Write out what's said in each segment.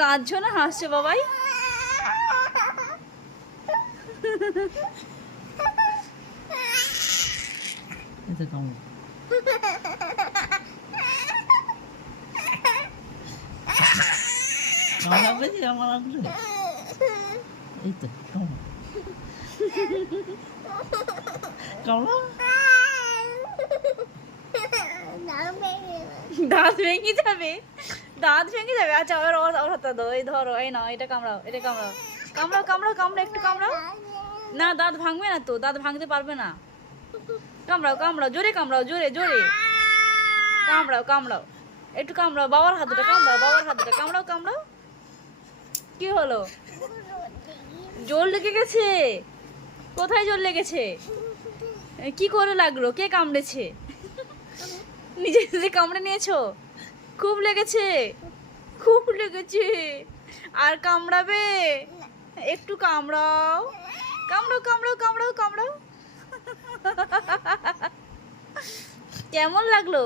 কাঁদছো না হাসছো বাবাই? আমার আঙুলে এই তো কামড়া দাঁত ভেঙে যাবে, দাঁত ভেঙে যাবে। আচ্ছা ওর ওর ওর হাতে দাও, এই ধরো, এই নাও, এটা কামড়াও, এটা কামড়াও, কামড়াও কামড়াও কামড়াও, একটু কামড়াও। না দাঁত ভাঙবে না তো, দাঁত ভাঙতে পারবে না। কামড়াও কামড়াও, জোরে কামড়াও, জোরে জোরে কামড়াও কামড়াও, একটু কামড়াও, বাবার হাতটা কামড়াও, বাবার হাতটা কামড়াও কামড়াও। কি হলো? জোর লেগে গেছে? কোথায় জোর লেগেছে? কি করে লাগলো? কে কামড়েছে? নিজে নিজে কামড়ে নিয়েছো? খুব লেগেছে, খুব লেগেছে। আর কামড়াবে? একটু কামড়াও, কামড়াও কামড়াও কামড়াও কামড়াও। কেমন লাগলো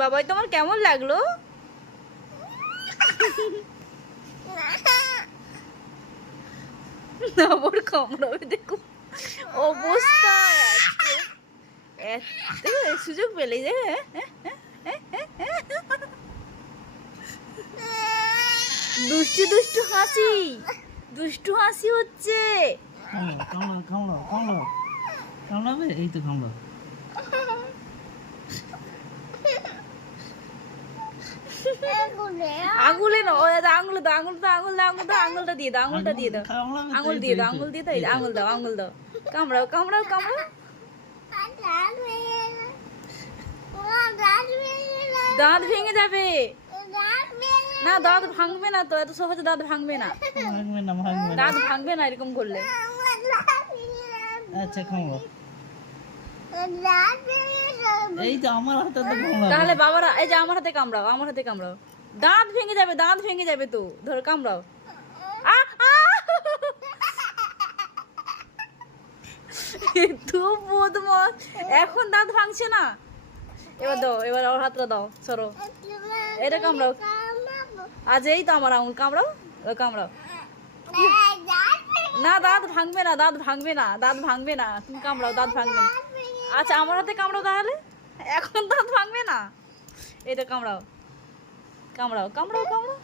বাবাই, তোমার কেমন লাগলো? আবার কামড়াবে, দেখো অবস্থা। এত সুযোগ পেলে যে দুষ্টু দুষ্টু হাসি, দুষ্টু হাসি হচ্ছে। কামড়াও কামড়াও কামড়াও কামড়াবে, এই তো কামড়াও। আঙুলে না, আঙুল দাও, আঙুল দাও, আঙুল দাও, আঙুল দাও, আঙুলটা দিয়ে দাও, আঙুলটা দিয়ে দাও, আঙুল দিয়ে দাও, আঙুল দিয়ে দাও, আঙুল দাও, আঙুল দাও, কামড়াও কামড়াও কামড়াও। দাঁত ভেঙে যাবে। না দাঁত ভাঙবে না তো, এত সহজে দাঁত ভাঙবে না, ভাঙবে না ভাঙবে না, দাঁত ভাঙবে না এরকম করলে। আচ্ছা কামড়াও, এই তো আমার হাতে তো কামড়াও। তাহলে বাবারা, এই যে আমার হাতে কামড়াও, আমার হাতে কামড়াও। দাঁত ভেঙে যাবে, দাঁত ভেঙে যাবে তো, ধরো কামড়াও। তো বদমাস, এখন দাঁত ভাঙছে না। এবার দাও, এবার ওর হাতটা দাও, সরো, এটা কামড়াও। আজ এই তো আমার আঙুল, কামড়াও, কামড়াও। না দাঁত ভাঙবে না, দাঁত ভাঙবে না, দাঁত ভাঙবে না, তুমি কামড়াও, দাঁত ভাঙবে না। আচ্ছা আমার হাতে কামড়াও তাহলে, এখন দাঁত ভাঙবে না। এটা কামড়াও, কামড়াও কামড়াও কামড়াও।